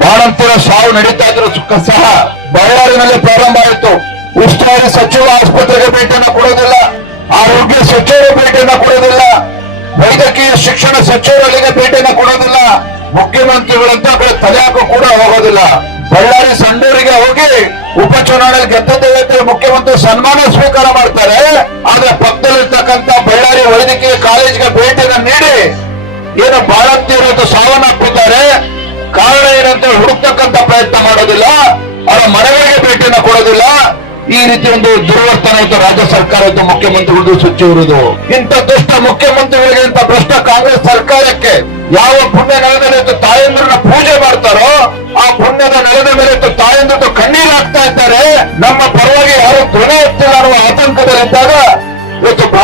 ಬಾಣಂತಿಯರ ಸಾವು ನಡೀತಾ ಇದ್ರು ಸಹ ಬಳ್ಳಾರಿನಲ್ಲಿ ಪ್ರಾರಂಭ ಆಯಿತು. ಉಸ್ತುವಾರಿ ಸಚಿವ ಆಸ್ಪತ್ರೆಗೆ ಭೇಟಿಯನ್ನು ಕೊಡೋದಿಲ್ಲ, ಆರೋಗ್ಯ ಸಚಿವರು ಭೇಟಿಯನ್ನು ಕೊಡೋದಿಲ್ಲ, ವೈದ್ಯಕೀಯ ಶಿಕ್ಷಣ ಸಚಿವರಿಗೆ ಭೇಟಿಯನ್ನು ಕೊಡೋದಿಲ್ಲ, ಮುಖ್ಯಮಂತ್ರಿಗಳಂತ ತಲೆ ಹಾಕೋ ಕೂಡ ಹೋಗೋದಿಲ್ಲ. ಬಳ್ಳಾರಿ ಸಂಡೂರಿಗೆ ಹೋಗಿ ಉಪಚುನಾವಣೆಯಲ್ಲಿ ಗೆದ್ದ ಮುಖ್ಯಮಂತ್ರಿ ಸನ್ಮಾನ ಸ್ವೀಕಾರ ಮಾಡ್ತಾರೆ. ಆದ್ರೆ ಪಕ್ಕದಲ್ಲಿರ್ತಕ್ಕಂಥ ಬಳ್ಳಾರಿ ವೈದ್ಯಕೀಯ ಕಾಲೇಜಿಗೆ ಭೇಟಿಯನ್ನು ನೀಡಿ ಏನು ಬಾಳಂತಿಯರು ಸಾವನ್ನಪ್ಪಿದ್ದಾರೆ, ಕಾರಣ ಏನಂತ ಹುಡುಕ್ತಕ್ಕಂಥ ಪ್ರಯತ್ನ ಮಾಡೋದಿಲ್ಲ, ಅವರ ಮನೆಗಳಿಗೆ ಭೇಟಿಯನ್ನು ಕೊಡೋದಿಲ್ಲ. ಈ ರೀತಿ ಒಂದು ದುರ್ವರ್ತನೆ ಇತ್ತು ರಾಜ್ಯ ಸರ್ಕಾರ ಇತ್ತು, ಮುಖ್ಯಮಂತ್ರಿಗಳು ಸಚಿವರದು. ಇಂಥ ದುಷ್ಟ ಮುಖ್ಯಮಂತ್ರಿಗಳಿಗೆ, ಇಂಥ ಭ್ರಷ್ಟ ಕಾಂಗ್ರೆಸ್ ಸರ್ಕಾರಕ್ಕೆ ಯಾವ ಪುಣ್ಯ ನೆಲದಲ್ಲಿ ತಾಯಂದ್ರನ್ನ ಪೂಜೆ ಮಾಡ್ತಾರೋ ಆ ಪುಣ್ಯದ ನೆಲದ ಮೇಲೆ ತಾಯಂದ್ರು ಕಣ್ಣೀರು ಹಾಕ್ತಾ ಇದ್ದಾರೆ. ನಮ್ಮ ಪರವಾಗಿ ಯಾರು ಧ್ವನಿ ಎತ್ತಿಲ್ಲ ಅನ್ನುವ ಆತಂಕದಲ್ಲಿದ್ದಾಗ ಇವತ್ತು